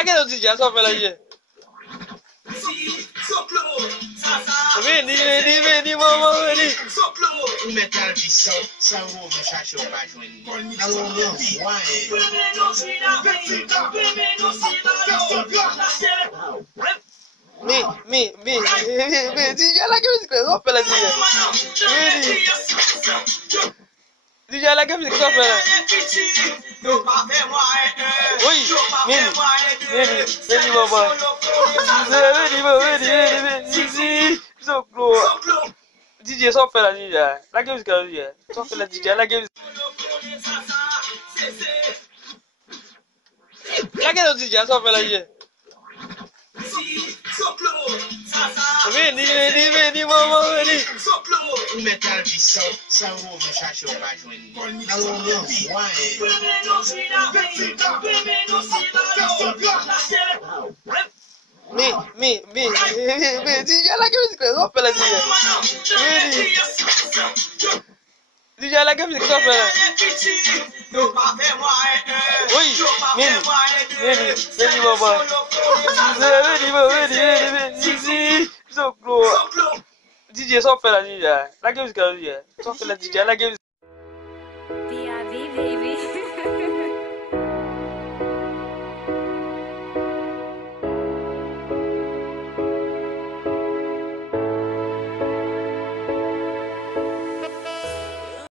Laquelle autre DJ só fait la vie? Veni, maman, veni. O metal de salvou no chachou pra joelho. Mi, DJ laquelle musique só fait la vie? Veni. DJ laquelle musique só fait la vie? Oui, veni, maman. Veni, Soclo. DJ só fait la DJ. Laquelle musique la DJ? Só fait la DJ, laquelle musique? Laquelle autre DJ só fait la DJ? Veni, maman, veni. O metal de salvou no chachou pra joelho. Mi, DJ laquelle musique só fait la DJ? Veni. DJ laquelle musique só fait la Oui, veni, maman. Veni, Soclo. DJ só fait la DJ. Laquelle musique la DJ? Só fait la DJ, laquelle musique?